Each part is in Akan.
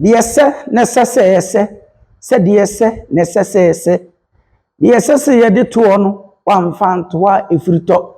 deɛ sɛ na sɛ deɛ sɛ na sɛ deɛ sɛ yɛde toɔ no wamfa ntoa efiritɔ.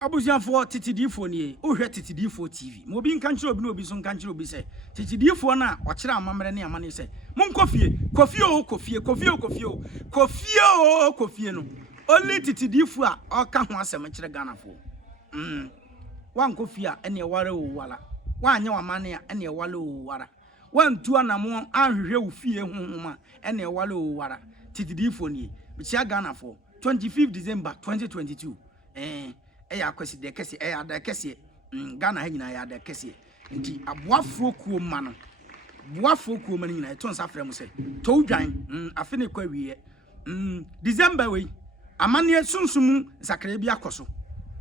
Abusiafo titidifo nie ohwe titidifo TV mo bi nka nkyere obi no obi so nka nkyere obi se titidifo na ọkyere amamere ne amane se monkofie kofie no only titidifo a ọka ho asem kyere ganafo wan kofie a ene ware wo wala wanye wamane a ene wale wo wara wan tu anamo anhwehwe wo fie honhoma ene wale wo wara titidifo nie bichia ganafo 25 December 2022 eya kwesi de kese eya da kese Ghana ha nyina ya da kese nti aboafo kuo ma no boafo kuo ma nyina eto nsa frem se to dwan afi ne kwa wiye December we amane sunsum sakra bi akoso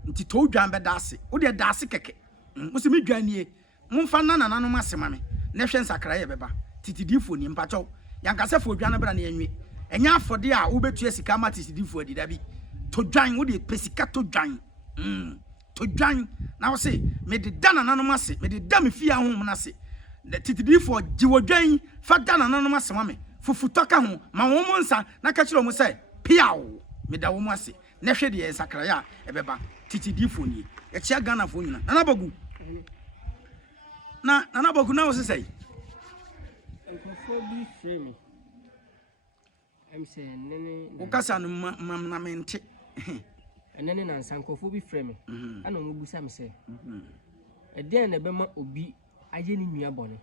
nti to dwan be da ase wo de da ase keke musi mi dwan nie mumfa nana no masema me na hwe nsakra ye beba titidifo ni mpacho yankase fo dwan bra na yanwe enya afode a wo betu asika ma titidifo adida bi to dwan wo de pesika to dwan to dwan na wo se me de dana nanom ase me de da me fia ho na se titidifo jiwodwan fa dana nanom ase ma me fufuto ka ho ma wo mo nsa na ka kire wo se piawo me da wo mo ase na hwe de sakra ya ebeba titidifo ni e chia Ghana fo nyina nana bagu na wo se sei nkofo bi frame am say nene wo kasa no na mente enene na nsankofo bi frame ana mo busa me say eden na be ma obi aye ni nua bone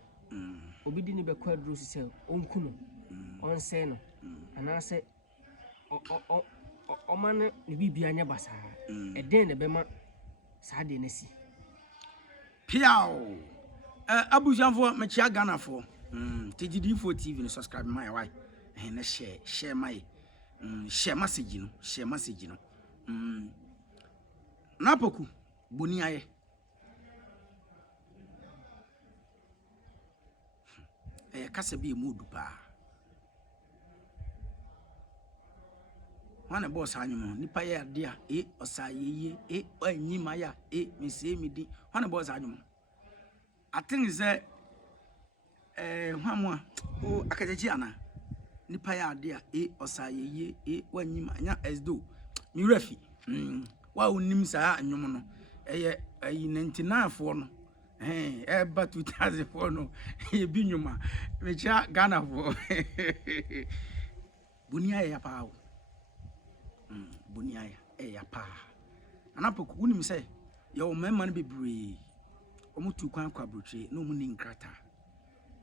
obi di ni be kwadro si say onku no onse no ana se o man ni bibia anya basa eden na be ma sa de na si piao abujanfo me chia Ghana fo tgd4 TV no subscribe my why na share my share message no napoku boniaye kasa bi emudu pa wana boss anyumo nipa ya dia osaye anyima ya mese midi wana boss anyumo I think is that hwamwa o akajeji ana nipa ya dia osaye wanyima nya esdo mi refi wa onim sa anyumo no eye 99 fo no ba 2000 fo no ye bi nyuma me cha Ghana fo boniaye ya pa boniaye ya pa anapoku unim se ye o mema no bebre omutu kwan kwa brotwe no mu ni nkrata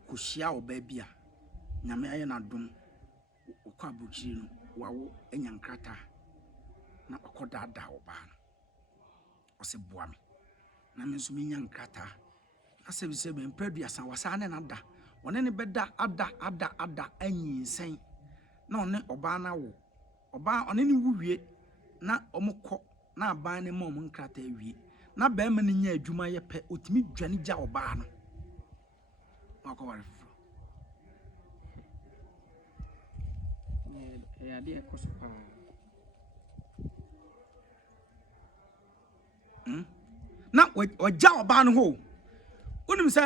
ko hia oba bia nyame aye na dum kwa brotwe no wawo enya nkrata na okodada oba no ose boa me na me nso menya nkrata asebise be mpraduasa wasa ne na da one ne beda ada anyinsen na one oba na wo oba one ne wuwie na omukọ na aban ne mom nkrata wie na ba ma ne nya adwuma ye pe otimi dwane gya oba no akọware fufuro ya de ekosopa na wagya oba no ho unim se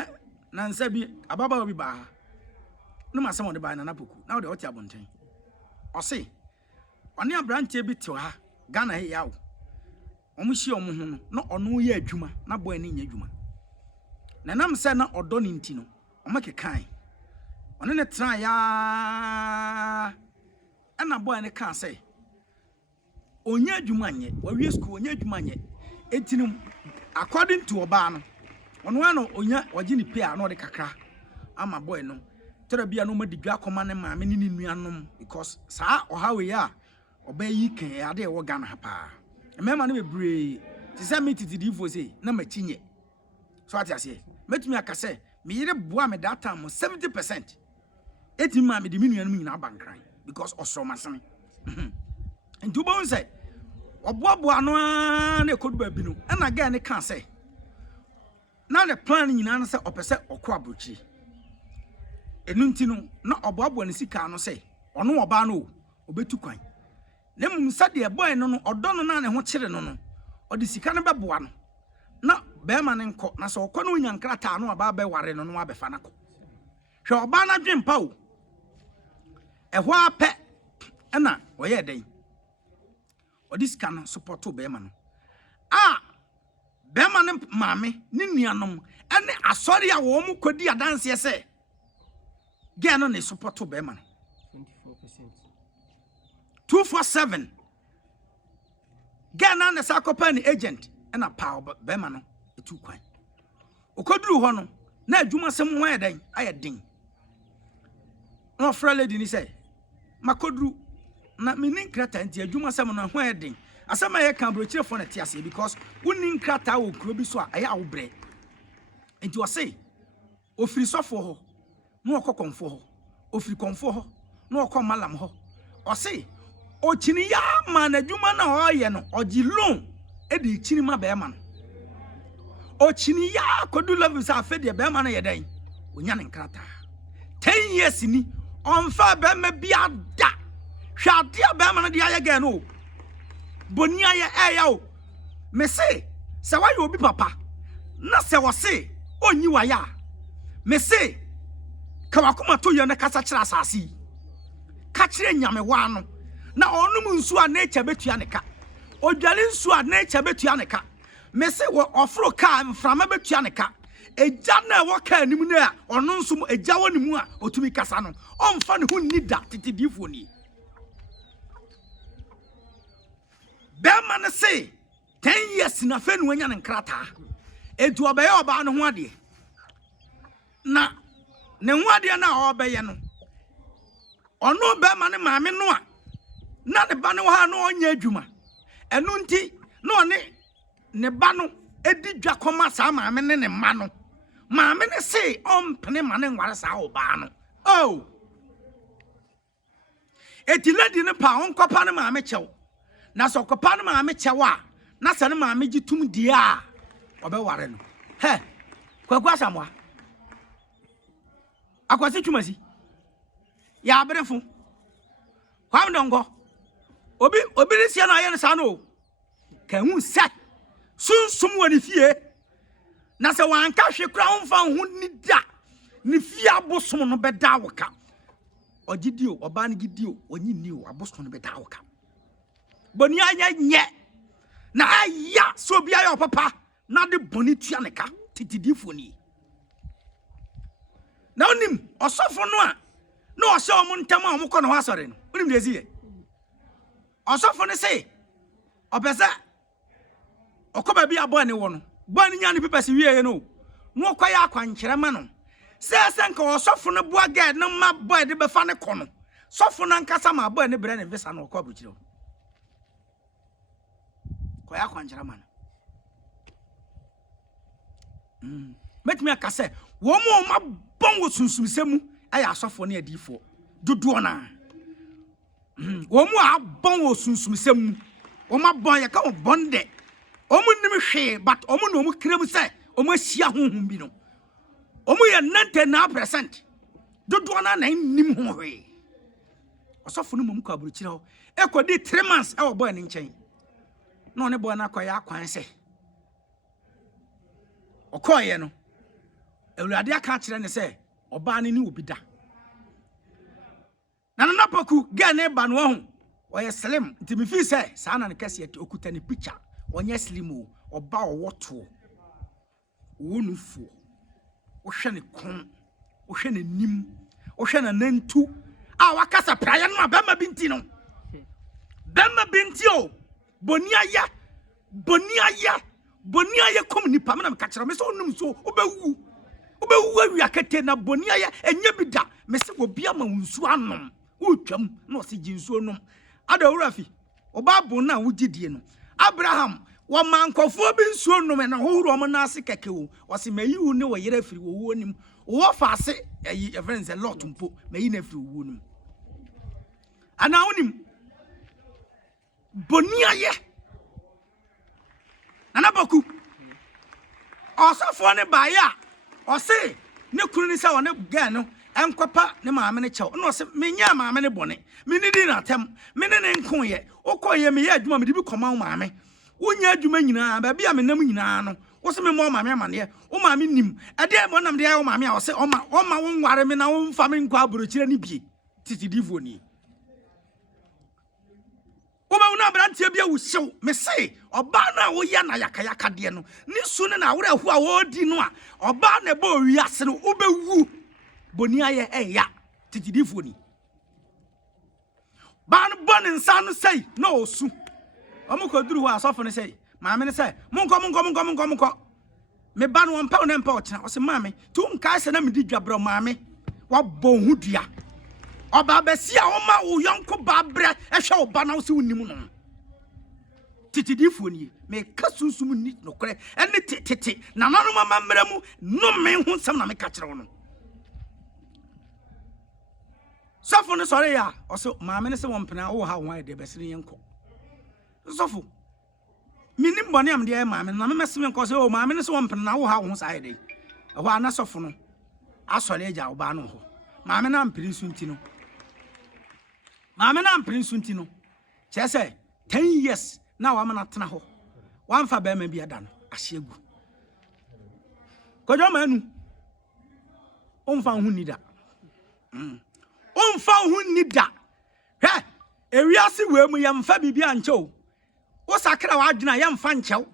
na nsa bi ababa bi ba no ma sam de ba na napoku na de oti abonten ose one abrantie bi te ha Ghana he yawo omuhye omo ho no na ono ye adwuma na boy ne nya adwuma na nam se na odo ne nti no omakekan one ne tra ya ana boy ne kan se onya adwuma nye wawie school onya adwuma nye etinu according to oba no ono ano onya wagi ni pay no de kakra ama boy no tera bia no madigwa akoma ne maame ne nuanom because saa ohawe ya oba yi kan ade e wo Ghana ha pa emema no bebre ti se metitidifo sei na machinye so ati ase metumi akase me yire boa me data mo 70% etima me de nuanom nyina bankran because osromasene nti bo nse oboaboa no na ekodu ba bi no na ga ne kan se na the plan nyina no se opese okọ abrochi enu nti no na oboaboa ne sika no se ono oba no obetu kwan Nemum sade boy no odo no na ne ho kire no odi sika no beboa no na be ma ne nko na so okọ no nya nkrata no aba be ware no no abefa nako hwe oba na dwempa o ehwo ape na oye den odi sika no support be ma no be ma ne maame ne nuanom ene asori a wo mu kodi adanse ese ge no ne support be ma no 24%. 247 Ghana na sakopa ni agent na pa be ma no etu kwan okoduru ho no na adwuma sem ho edan ayedin no fra lady ni say makoduru na mini nkrata nti adwuma sem no ho edin asema ye kan bro chirefo na tiase because woni nkrata wo kuro bi so a aye awbre nti wo say ofiri sofo ho no okokonfo ho ofiri konfo ho no okomalam ho o say ochini ya ma na adwuma na oye no ogi loan e di chini ma be ma no ochini ya kodu level sa afede be ma na yedan onya ne nkrata 10 years ni onfa be ma bia da hwade be ma na dia ye ga no boniaye eya o me say se wa yo bi papa na se wo say onyi wa ya me say ka wakoma to ye na kasa kira asasi ka kire nyame wa no na onum nsu a nature betua ne ka odwale nsu a nature betua ne ka me say wo ofro ka mframa betua ne ka eja na wo ka anim na ono nso eja wo nimu a otumi kasa no omfa ne hu nida titidifo ni Bema na say 10 years na fe no anya ne nkrata edu obaye oba no ho ade na ne ho ade na obaye no ono bema ne maame no a na ne ba no ha no onya adwuma enu nti no ne ba no edi dwa koma sa maame ne ma no maame ne say ompene ma ne nware sa oba no oh eti lady ne pa onkopa ne maame chew na so kopa ne maame chewa na se ne maame gitum dia obe ware no he kwakwa samwa akwasi twumasi ya abrefo kwam dongo obi ne sia na aye ne sa no ka hu se sunsum woni fie na se wanka hwe kra homfa hu ni da ni fie abosom no beda woka ogidio oba ne gidio onyi ni o abosom no beda woka boni anya nye na aya so bia yo papa na de boni tua ne ka titidifo ni na onim osofo no a na o se o mu ntam a mo kọ no ho asore no onim de ziye osofo ne se opese okoba bia bo ne wo no bo ne nya ne pepese wie no no kwa ya akwankyere ma no se nka osofo no bo aga no ma bo de be fa ne kọ no sofo na nkasa ma bo ne bre ne visa no kwa buchire kwa ya akwankyere ma no metimi akase wo mo ma bon wo sunsumsemu aya asofo ne adifo dodo na wo mo a bon wo sunsumsemu wo ma bon ya ka wo bonde o mu nim hwe but o mu no mu krem se o mu hia honhom bi no o mu ye 99% dodo na nim ho hwe asofo no mum kwa buruchire ho ekodi 3 months e wo boy ne nchen no ne boy na kwaya akwan se okoye no ewurade aka kire ne se oba ne ni obida na napaku ga ne ba no ho oye slim nti me fi se sa na ne kase okuta ne picture onye slim o oba owoto wonufu wo hwe ne kon wo hwe ne nim wo hwe na nantu a wakasa praye no abema binti no bema binti o boniaye kom nipa na me ka kire me so onum so obewu awiakete na boniaye enye bida me se obi ama nsu anom utwam na o se jinsu onum ada wurafi obabu na wugidie no Abraham wa mankofo bi nsu onum na hohoro mo na ase keke wo o se mayi wu ne wo yere afiri wo onim wo fa ase ayi friends a lot mpo mayi na afiri wo onim ana onim boniaye nana baku osafo ne baaya o se ne kunu ni se wona ga no enkopa ne maame ne chew no se menya maame ne bone me ni di na tem me ne nko ye okoye me ye adwuma me di bi koma maame wonya adwuma nyina ba bia me nam nyina no wo se me mo maame amane wo maame nim ade mo nam de wo maame a wo se o ma wo nware me na wo mfa me nkwa abrochire ne bie titi divo ni wo ba wona brantie bia wo hyew me se oba na wo ya na yakayaka de no ni su ne na wore hu a wo di no a oba na ba owi ase no wo bewu BONIAYE eya titi divo ni ban bon nsa no sei no osu omukoduru ho asofo ne sei maame ne sei monko me ba no mpa no mpa ochina o se maame tu nka se na me di dwabro maame wa bon hudua oba besi a wo ma wo yonko ba bre ehwe wo ba na wo se wonim no titi divo ni me kasusum ni no kore ene tete na nanu mama mramu no me hu sam na me ka kire wo no sofo ne sore ya o se maame ne se wo mpena wo ha wo de besiri yenko sofo minim bone am de maame na me mesem yenko se o maame ne se wo mpena wo ha wo sa de ho ana sofo no asore eja wo ba no ho maame na mpiri sunti no maame na mpiri sunti no chese 10 years na wa mana tena ho wanfa ba ma bia da no ahyegu kojo manu onfa hu ni da onfa hu ni da he ewiase we mu yamfa bibia nkyɛw wo sakra wa adwena yamfa nkyɛw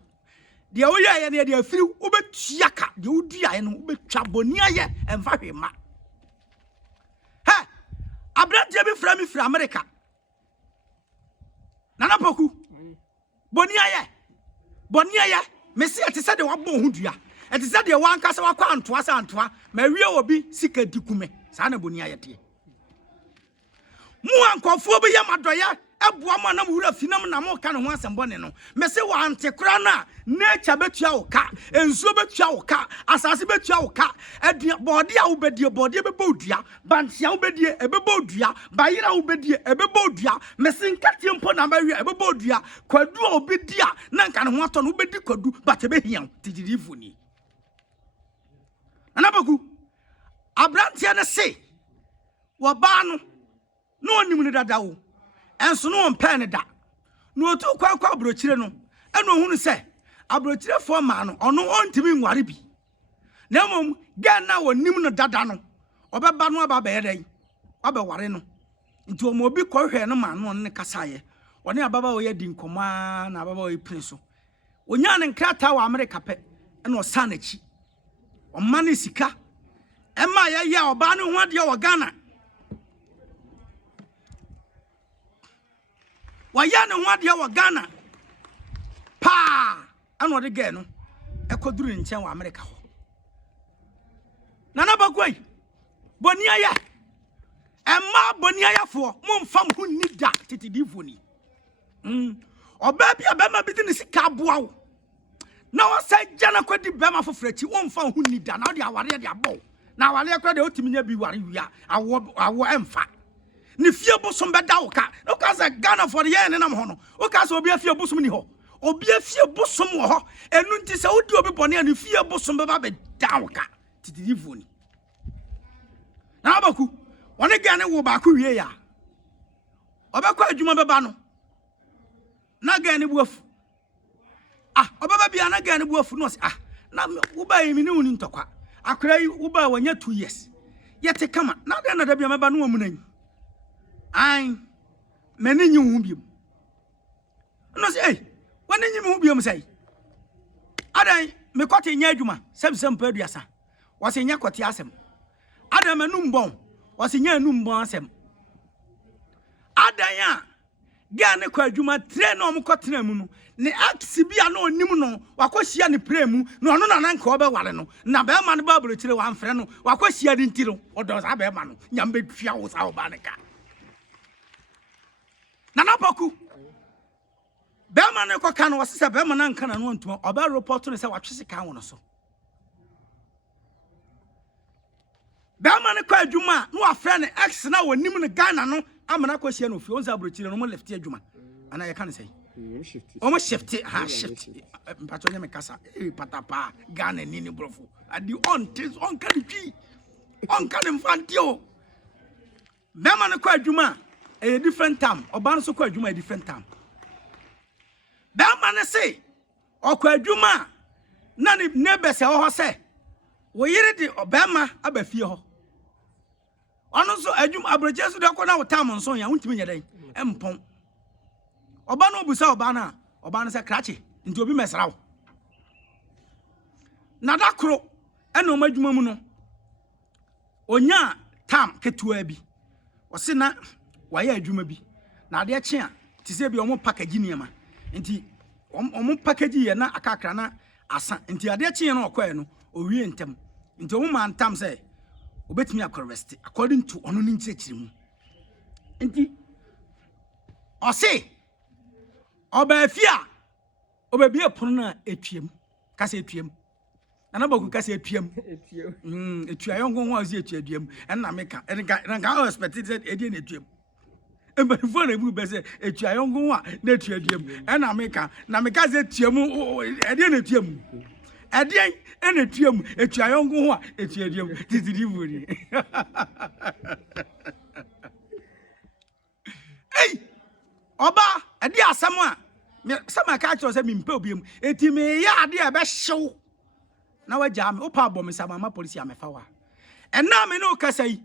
de wo yɛ ye ne de afiri wo betua ka de wo dua ye no wo betwa BONIAYE emfa hwema he abrantie bi fra mi fra America nana poku BONIAYE mesi ate sɛ de wabɔ hu dua ate sɛ de wankasa wakɔ antoa sa antoa ma wie obi sika dikume saa na BONIAYE te mu ankofo bi ya madoya eboa ma na wura finam na mo ka ne ho asembɔ ne no mesi wa antekora na nature betua wo ka ensuo betua wo ka asase betua wo ka adua bode a wo bedie bode bebɔ odua bantia wo bedie ebebɔ odua bayira wo bedie ebebɔ odua mesi nkatie mpo na bawie ebebɔ odua kwadu a obedia na nka ne ho atɔ no obedi kwadu batebe hiam titirifu ni anabaku abrantia ne se wo ba no onim ne dada wo enso no mpa ne da no otu kwa abrochire no eno hunu se abrochire fo ma no ono ontimi nware bi na mom ga na wonim no dada no obeba no aba ba yedai aba ware no nti o mo obi kɔhwɛ no ma no ne kasaye one ababa wo yedi nkoma na ababa wo ipin so onya ne nkrata wa America pe eno sanachi o mane sika ema ye oba no ho ade wo Ghana waya ne ho ade wo Ghana pa ano de ge no ekoduru nchen wa America ho nana bagoi BONIAYE emma BONIAYE fo momfam hu nida titidifo ni oba bia bema bi ni sika boa wo na wo sa jana kwadi bema fofrachi womfam hu nida na de aware de abo na aware kra de otiminya bi ware wia awo emfa ni fie bosom beda wo ka no ka za Ghana for the year ne nam ho no o ka za obi afie bosom ni ho obi afie bosom wo ho enu nti se wodi obi bone ni fie bosom beba beda wo ka titidifo ni na abaku one Ghana wo ba ku wie ya obekwa adwuma beba no na Ghana buafu obaba bia na Ghana buafu no na wo ba yi mi ni woni ntokwa akra yi wo ba wanya 2 years yete kama na da na da bia meba no amunan ai meni nyi hu biem no say wani nyi hu biem say adan me kote nya adwuma sem pa aduasa wase nya kote asem adan manum bon wase nya anum bon asem adan ya Ghana kwa adwuma tre na omkotena mu no ne aksi bia na onim no wakohia ne premu no ono na nanka obeware no na be ma ne bablo kire wa mfre no wakohia ne ntiro odo sa be ma no nyambe twia wo sa oba ne ka nana boku be ma ne ko ka no wose se be ma na nka na no ntuma oba report no se watwese ka wo no so be ma ne kwa adwuma no afre ne ex na wonim ne Ghana no amana ko hia no fi onza abrochire no mo left adwuma ana ye kan say omo shift mpacho nya me kasa patapa Ghana ni brofo adi on tis on kan twi On can infantio. Bema no kwa adwuma a different time. Oba no so kwa adwuma a different time. Bema no say okwa adwuma na ne neighbors e ho say wo yire di obema abafie ho. Ono so adwuma abroje so de kwa na wo time nso ya wontimi nya den empon. Oba no busa oba no say krache nti obi mesra wo. Na da kro ena o madwuma mu no onya tam ketua bi wose na waye adwuma bi na ade kye a ti se bi omo package niema nti omo package ye na akakra na asa nti ade kye no okoe no owie ntem nti omo man tam say obetimi akorest according to ono ni nkyekire mu nti ose oba afia obabi epono na etwiem kase etwiem na baku kase etwiem etwayongo ho azi etwaduam na meka na expected edi na etwiem embanfo na bu bese etwayongo ho a na etwaduam na meka ze etwiem edi na etwiem edi na etwiem etwayongo ho a etwaduam titiri buri ei oba edi asam a sama ka cho se mi mpe obiem eti me ya ade e be hyew na waja me opa bom sama ma police amefa wa ena me no kasa yi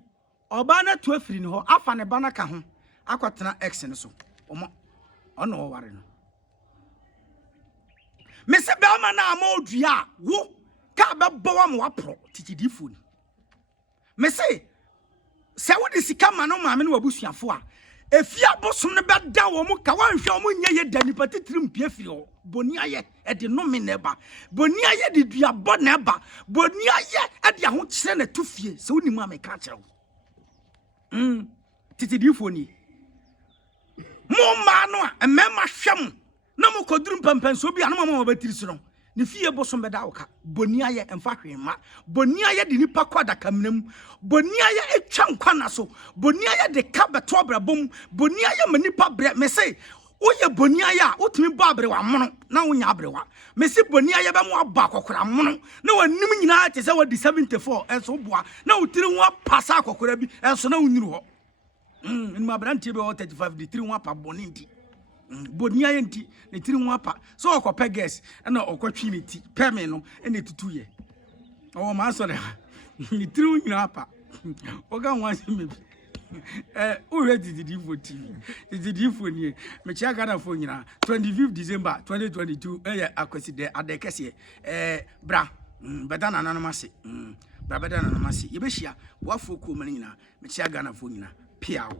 oba na to afiri ne ho afa ne bana ka ho akotena x ne so omo ono wo ware no me se be ma na ama odua wo ka be bo wa mo wapro titidifo ni me se wo de sika ma no ma me no wabusuafo a efia bosom ne beda wo mu ka wanhwe wo nye ye dani patitiri mpie firi ho boniaye e de no me neba boniaye de duabo neba boniaye e de ho kire na tufie se woni mu ameka kire wo titidifo ni mo ma no a emema hwem na mo koduru mpampanso bi anoma mo batiri so no ne fie bosom beda wo ka boniaye emfa hwema boniaye de nipa kwada kamnam boniaye etwa nkwana so boniaye de ka beto brabom boniaye manipa bre me say oye boniaye a otumi ba bre wa mono na wonya bre wa me say boniaye be mo aba akokora mono na wanim nyina te say wadi 74 enso boa na wotiri ho pasa akokora bi enso na wonuru ho nma abrantie be 35 di 3 ho apa boni ndi boniaye nti ne tiri ho apa so okope gas na okotwi ne ti peme no ene tutu ye o ma so de ne tiri ho nyina apa oga wanse me o ready did for ni me chia Ghana for nyina 25 December 2022 akwasi de adekese bra beda na anonymous bra beda na anonymous ye be hia boafo ko mani nyina me chia Ghana for nyina piao